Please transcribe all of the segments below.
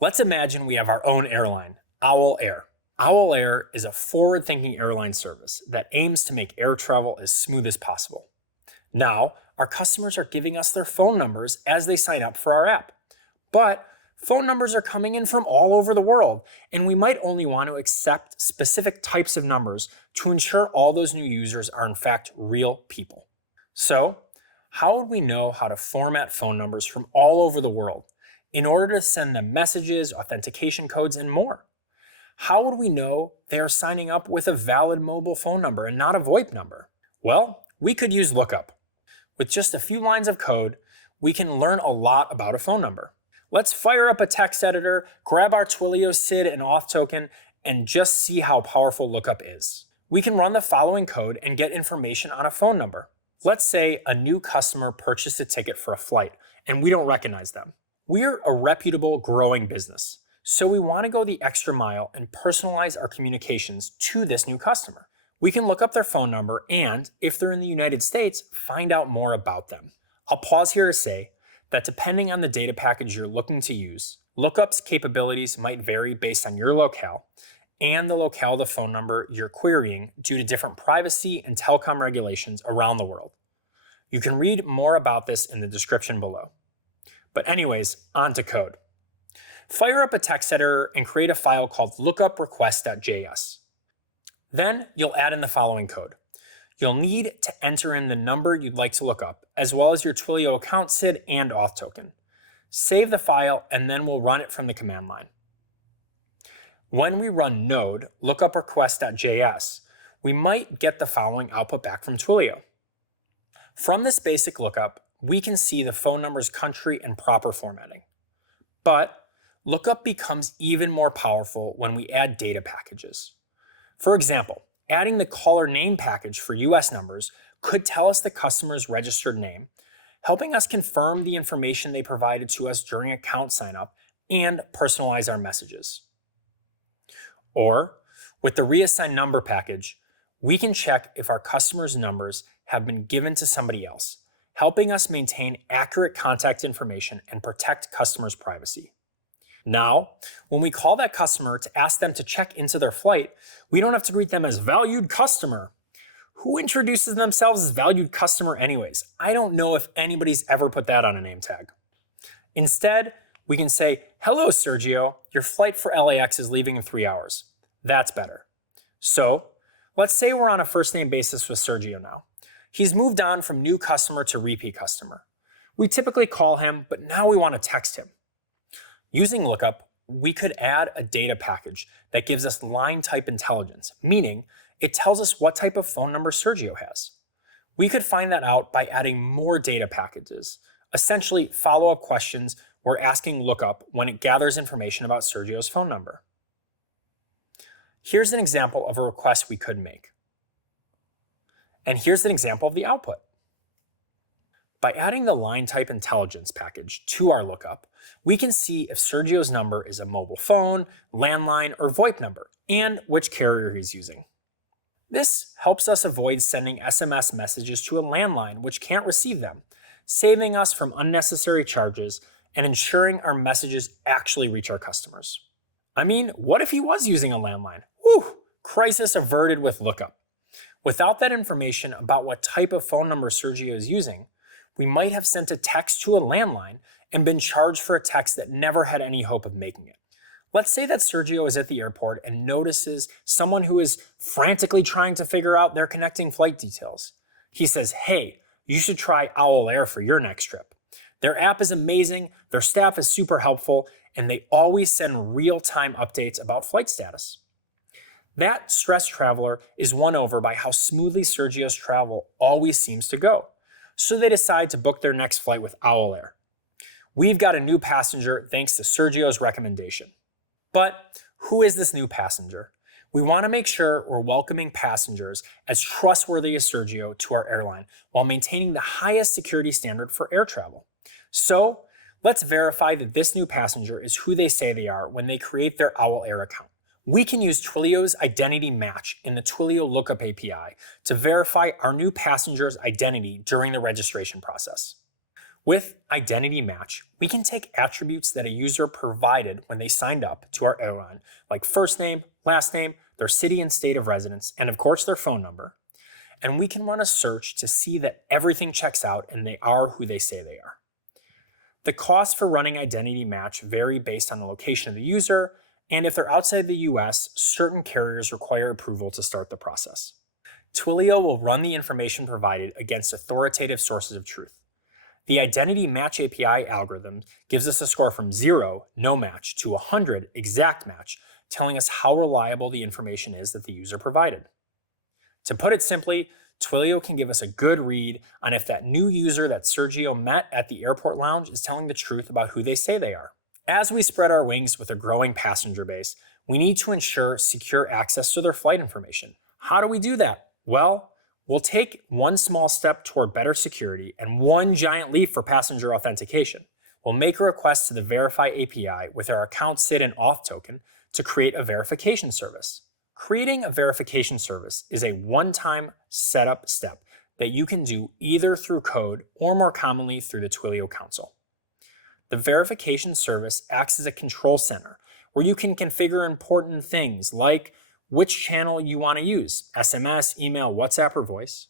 Let's imagine we have our own airline, Owl Air. Owl Air is a forward-thinking airline service that aims to make air travel as smooth as possible. Now, our customers are giving us their phone numbers as they sign up for our app. But phone numbers are coming in from all over the world, and we might only want to accept specific types of numbers to ensure all those new users are in fact real people. So, how would we know how to format phone numbers from all over the world in order to send them messages, authentication codes, and more? How would we know they are signing up with a valid mobile phone number and not a VoIP number? Well, we could use Lookup. With just a few lines of code, we can learn a lot about a phone number. Let's fire up a text editor, grab our Twilio SID and auth token, and just see how powerful Lookup is. We can run the following code and get information on a phone number. Let's say a new customer purchased a ticket for a flight, and we don't recognize them. We're a reputable, growing business, so we want to go the extra mile and personalize our communications to this new customer. We can look up their phone number and, if they're in the United States, find out more about them. I'll pause here to say that depending on the data package you're looking to use, Lookup's capabilities might vary based on your locale and the locale of the phone number you're querying due to different privacy and telecom regulations around the world. You can read more about this in the description below. But anyways, on to code. Fire up a text editor and create a file called lookuprequest.js. Then you'll add in the following code. You'll need to enter in the number you'd like to look up, as well as your Twilio account SID and auth token. Save the file, and then we'll run it from the command line. When we run node lookuprequest.js, we might get the following output back from Twilio. From this basic lookup, we can see the phone number's country and proper formatting. But Lookup becomes even more powerful when we add data packages. For example, adding the caller name package for US numbers could tell us the customer's registered name, helping us confirm the information they provided to us during account signup and personalize our messages. Or, with the reassign number package, we can check if our customers' numbers have been given to somebody else, helping us maintain accurate contact information and protect customers' privacy. Now, when we call that customer to ask them to check into their flight, we don't have to greet them as valued customer. Who introduces themselves as valued customer anyways? I don't know if anybody's ever put that on a name tag. Instead, we can say, hello, Sergio, your flight for LAX is leaving in 3 hours. That's better. So, let's say we're on a first name basis with Sergio now. He's moved on from new customer to repeat customer. We typically call him, but now we want to text him. Using Lookup, we could add a data package that gives us line type intelligence, meaning it tells us what type of phone number Sergio has. We could find that out by adding more data packages, essentially follow-up questions we're asking Lookup when it gathers information about Sergio's phone number. Here's an example of a request we could make. And here's an example of the output. By adding the line type intelligence package to our lookup, we can see if Sergio's number is a mobile phone, landline, or VoIP number, and which carrier he's using. This helps us avoid sending SMS messages to a landline which can't receive them, saving us from unnecessary charges and ensuring our messages actually reach our customers. I mean, what if he was using a landline? Whew, crisis averted with Lookup. Without that information about what type of phone number Sergio is using, we might have sent a text to a landline and been charged for a text that never had any hope of making it. Let's say that Sergio is at the airport and notices someone who is frantically trying to figure out their connecting flight details. He says, hey, you should try Owl Air for your next trip. Their app is amazing, their staff is super helpful, and they always send real-time updates about flight status. That stressed traveler is won over by how smoothly Sergio's travel always seems to go. So they decide to book their next flight with Owl Air. We've got a new passenger thanks to Sergio's recommendation. But who is this new passenger? We want to make sure we're welcoming passengers as trustworthy as Sergio to our airline while maintaining the highest security standard for air travel. So let's verify that this new passenger is who they say they are when they create their Owl Air account. We can use Twilio's identity match in the Twilio Lookup API to verify our new passenger's identity during the registration process. With identity match, we can take attributes that a user provided when they signed up to our airline, like first name, last name, their city and state of residence, and of course their phone number, and we can run a search to see that everything checks out and they are who they say they are. The costs for running identity match vary based on the location of the user, and if they're outside the US, certain carriers require approval to start the process. Twilio will run the information provided against authoritative sources of truth. The Identity Match API algorithm gives us a score from 0, no match, to 100, exact match, telling us how reliable the information is that the user provided. To put it simply, Twilio can give us a good read on if that new user that Sergio met at the airport lounge is telling the truth about who they say they are. As we spread our wings with a growing passenger base, we need to ensure secure access to their flight information. How do we do that? Well, we'll take one small step toward better security and one giant leap for passenger authentication. We'll make a request to the Verify API with our account SID and auth token to create a verification service. Creating a verification service is a one-time setup step that you can do either through code or more commonly through the Twilio console. The verification service acts as a control center where you can configure important things like which channel you want to use, SMS, email, WhatsApp, or voice,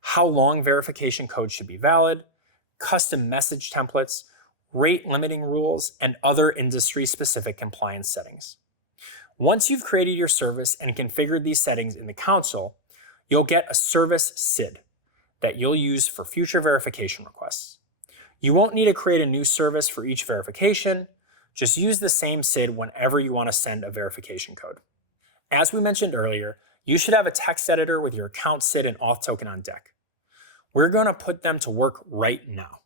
how long verification code should be valid, custom message templates, rate limiting rules, and other industry-specific compliance settings. Once you've created your service and configured these settings in the console, you'll get a service SID that you'll use for future verification requests. You won't need to create a new service for each verification. Just use the same SID whenever you want to send a verification code. As we mentioned earlier, you should have a text editor with your account SID and auth token on deck. We're going to put them to work right now.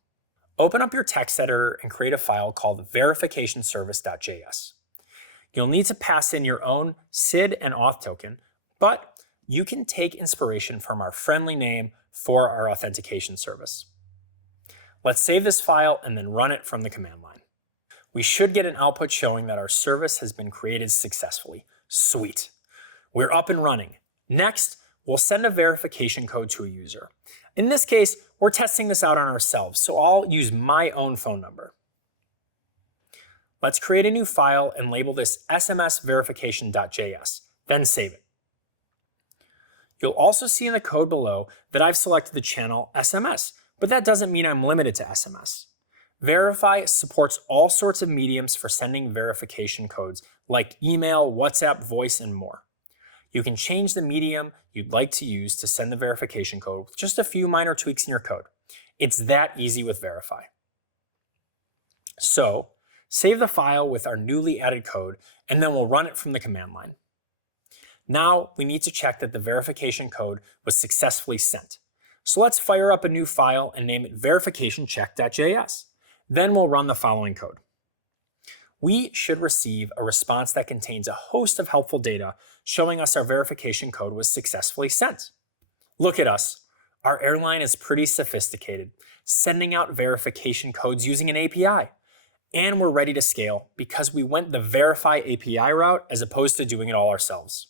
Open up your text editor and create a file called verificationservice.js. You'll need to pass in your own SID and auth token, but you can take inspiration from our friendly name for our authentication service. Let's save this file and then run it from the command line. We should get an output showing that our service has been created successfully. Sweet. We're up and running. Next, we'll send a verification code to a user. In this case, we're testing this out on ourselves, so I'll use my own phone number. Let's create a new file and label this smsverification.js, then save it. You'll also see in the code below that I've selected the channel SMS, but that doesn't mean I'm limited to SMS. Verify supports all sorts of mediums for sending verification codes like email, WhatsApp, voice, and more. You can change the medium you'd like to use to send the verification code with just a few minor tweaks in your code. It's that easy with Verify. So, save the file with our newly added code, and then we'll run it from the command line. Now, we need to check that the verification code was successfully sent. So let's fire up a new file and name it verificationcheck.js. Then we'll run the following code. We should receive a response that contains a host of helpful data showing us our verification code was successfully sent. Look at us. Our airline is pretty sophisticated, sending out verification codes using an API. And we're ready to scale because we went the Verify API route as opposed to doing it all ourselves.